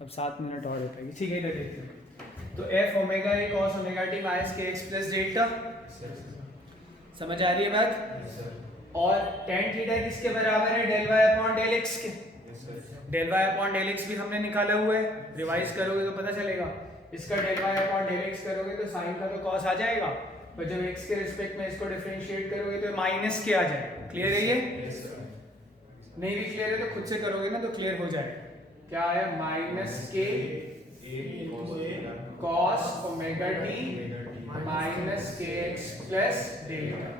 अब 7 मिनट और हो पाएगी, ठीक है। इधर देखते हैं, तो F omega A cos omega t minus k x plus delta, समझ आ रही है बात। और टेन थीटा किसके बराबर है, del Y upon del x के। Del Y upon del x भी हमने निकाला हुआ है, रिवाइज करोगे तो पता चलेगा। इसका del Y upon del X करोगे तो साइन का तो कॉस आ जाएगा, पर जब एक्स के रिस्पेक्ट में इसको डिफरेंशिएट करोगे तो माइनस के आ जाएगा। क्लियर है ये? नहीं भी क्लियर है तो खुद से करोगे ना तो क्लियर हो जाएगा। क्या है, minus k cos omega t minus k x plus delta.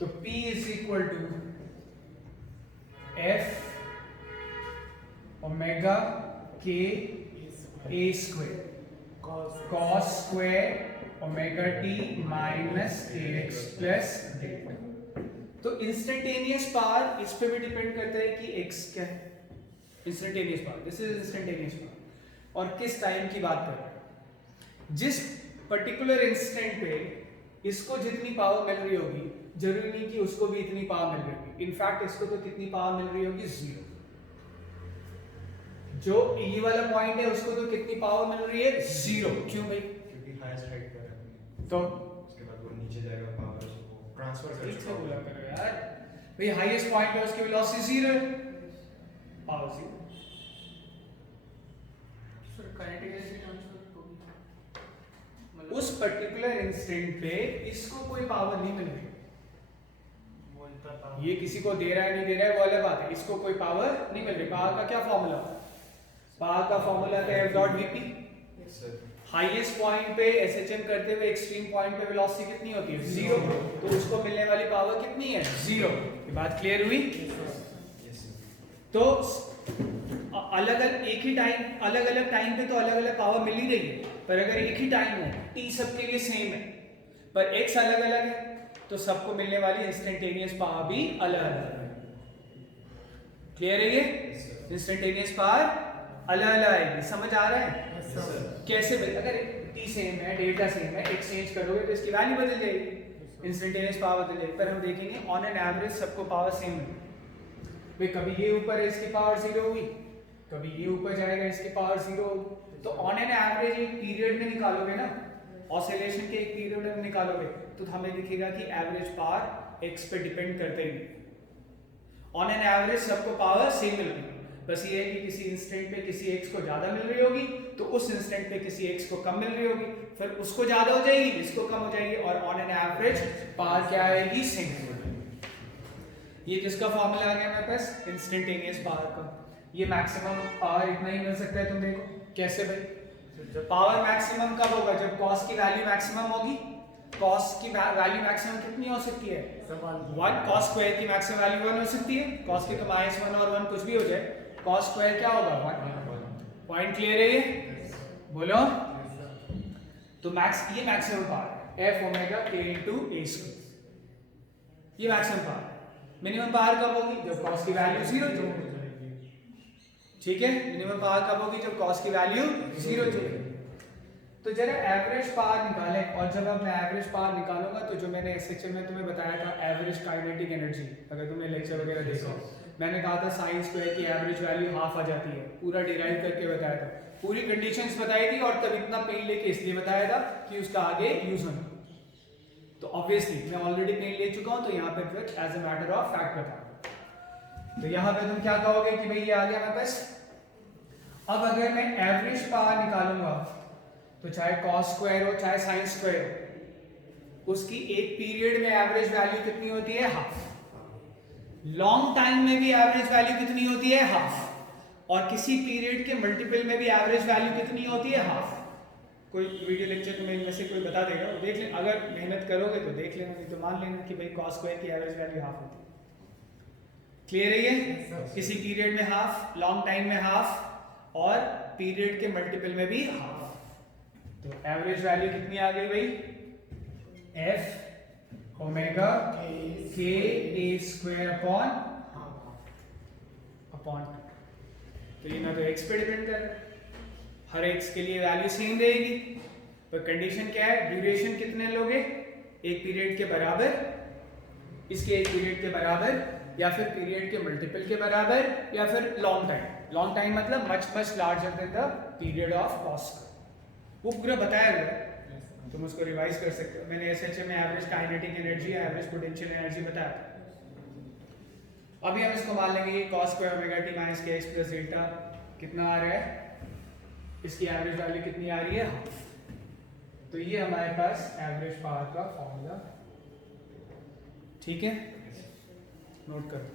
तो P is equal to F omega k A square cos square omega t minus k x plus delta. तो इंस्टेंटेनियस पावर इस पे भी depend करता है कि x क्या है, instantaneous power, this is instantaneous power. और किस टाइम की बात कर रहे हैं, जिस पर्टिकुलर इंस्टेंट पे इसको जितनी पावर मिल रही होगी जरूरी नहीं कि उसको भी इतनी पावर मिल रही होगी। इनफैक्ट इसको तो कितनी पावर मिल रही होगी, 0। जो ये वाला पॉइंट है उसको तो कितनी पावर मिल रही है, 0। क्यों भाई? क्योंकि हाईएस्ट हाइट पर है, तो उसके बाद वो नीचे जाएगा, पावर उसको ट्रांसफर कर ठीक से बोला करो यार भाई, हाईएस्ट पॉइंट पे उसकी वेलोसिटी 0 है, power 0। Sir kinetic energy transfer होगी, उस पर्टिकुलर इंस्टेंट पे इसको कोई पावर नहीं मिल रही, ये किसी को दे रहा है नहीं दे रहा है वो अलग बात है, इसको कोई पावर नहीं मिल रही। पावर का क्या फॉर्मूला, पावर का फॉर्मूला है F dot Vp। Highest point पे एसएचएम करते हुए एक्सट्रीम पॉइंट पे वेलोसिटी कितनी होती है, 0। तो उसको मिलने वाली पावर कितनी है, 0। ये बात क्लियर हुई? तो अलग अलग एक ही टाइम, अलग अलग टाइम पे तो अलग अलग पावर मिल ही रही है, पर अगर एक ही टाइम हो, t सबके लिए सेम है पर x अलग अलग है, तो सबको मिलने वाली इंस्टेंटेनियस पावर भी अलग अलग है। क्लियर है ये? इंस्टेंटेनियस पावर अलग अलग आएगी, समझ आ रहा है? कैसे? अगर t सेम है, डेल्टा सेम है, एक्सचेंज करोगे तो इसकी वैल्यू बदल जाएगी, इंस्टेंटेनियस पावर बदल जाएगी। पर हम देखेंगे ऑन एन एवरेज सबको पावर सेम है भाई। कभी ये ऊपर है इसकी पावर 0 हुई, कभी ये ऊपर जाएगा इसकी पावर 0 होगी। तो ऑन एन एवरेज एक पीरियड में निकालोगे ना, ऑसिलेशन के एक पीरियड में निकालोगे तो हमें दिखेगा कि एवरेज पावर x पे डिपेंड करते ही नहीं। ऑन एन एवरेज सबको पावर सेम मिल रही है, बस ये है कि किसी इंस्टेंट पे किसी x को ज्यादा मिल रही होगी तो उस इंस्टेंट पे किसी x को कम मिल रही होगी, फिर उसको ज्यादा हो जाएगी इसको कम हो जाएगी, और ऑन एन एवरेज पावर क्या आएगी, सेम। ये किसका फॉर्मूला आ गया मेरे पास, इंस्टेंटेनियस पावर का। ये मैक्सिमम पावर इतना ही मिल सकता है, तुम देखो कैसे भाई। पावर मैक्सिमम कब होगा, जब कॉस की वैल्यू मैक्सिमम होगी। कॉस की वैल्यू मैक्सिमम कितनी हो सकती है, 1। कॉस स्क्वायर की मैक्सिमम वैल्यू 1 हो सकती है, कॉस की तो -1 और 1 कुछ भी हो जाए, कॉस स्क्वायर क्या होगा, 1। पॉइंट क्लियर है ये, बोलो। तो मैक्स, ये मैक्सिमम पावर है, एफ ओमेगा के इनटू ए स्क्वायर, ये मैक्सिमम पावर। मिनिमम पावर कब होगी, जब कॉस की वैल्यू 0 होगी, ठीक है। मिनिमम पावर कब होगी, जब कॉस की वैल्यू 0 होगी। तो जरा एवरेज पावर निकालें, और जब अब मैं एवरेज पावर निकालूंगा तो जो मैंने एसएचएम में तुम्हें बताया था एवरेज काइनेटिक एनर्जी, अगर तुमने लेक्चर वगैरह देखा, मैंने कहा था साइन स्क्वायर की एवरेज वैल्यू हाफ आ जाती है, पूरा डिराइव करके बताया था, पूरी कंडीशंस बताई थी, और तब इतना पेन लेके इसलिए बताया था कि उसका आगे यूज होना। तो ऑब्वियसली मैं ऑलरेडी पेन ले चुका हूं, तो यहाँ पे फिर as a matter of fact बता। तो यहाँ पे तुम क्या कहोगे कि भाई ये आ गया मेरे पास। अब अगर मैं एवरेज पावर निकालूंगा तो चाहे कॉस स्क्वायर हो चाहे साइन स्क्वायर हो, उसकी एक पीरियड में एवरेज वैल्यू कितनी होती है, हाफ। लॉन्ग टाइम में भी एवरेज वैल्यू कितनी होती है, हाफ। और किसी पीरियड के मल्टीपल में भी एवरेज वैल्यू कितनी होती है, हाफ। कोई वीडियो लेक्चर में इनमें से कोई बता देगा, देख लेना, अगर मेहनत करोगे तो देख लेना, नहीं तो मान लेना कि भाई कॉस स्क्वायर की एवरेज वैल्यू हाफ होती है। क्लियर है ये? किसी पीरियड में हाफ, लॉन्ग टाइम में हाफ, और पीरियड के मल्टीपल में भी हाफ। तो एवरेज वैल्यू कितनी आ गई भाई, F omega k A square upon. तो ये ना तो एक्स पे डिपेंड कर रहा है, हर एक्स के लिए वैल्यू सेम रहेगी, पर कंडीशन क्या है, ड्यूरेशन कितने लोगे, एक पीरियड के बराबर, इसके एक पीरियड के बराबर या फिर पीरियड के मल्टीपल के बराबर, या फिर लॉन्ग टाइम मतलब much larger than the period of cos curve. वो पूरा बताया हुआ है, तुम उसको रिवाइज कर सकते हो। मैंने एसएचएम में average kinetic energy, average potential energy बताया था। अभी हम इसको मान लेंगे कि cos square omega t minus k x plus delta कितना आ रहा है, इसकी एवरेज वैल्यू कितनी आ रही है, हाफ। तो ये हमारे पास एवरेज पावर का फॉर्मूला, ठीक है, नोट करो।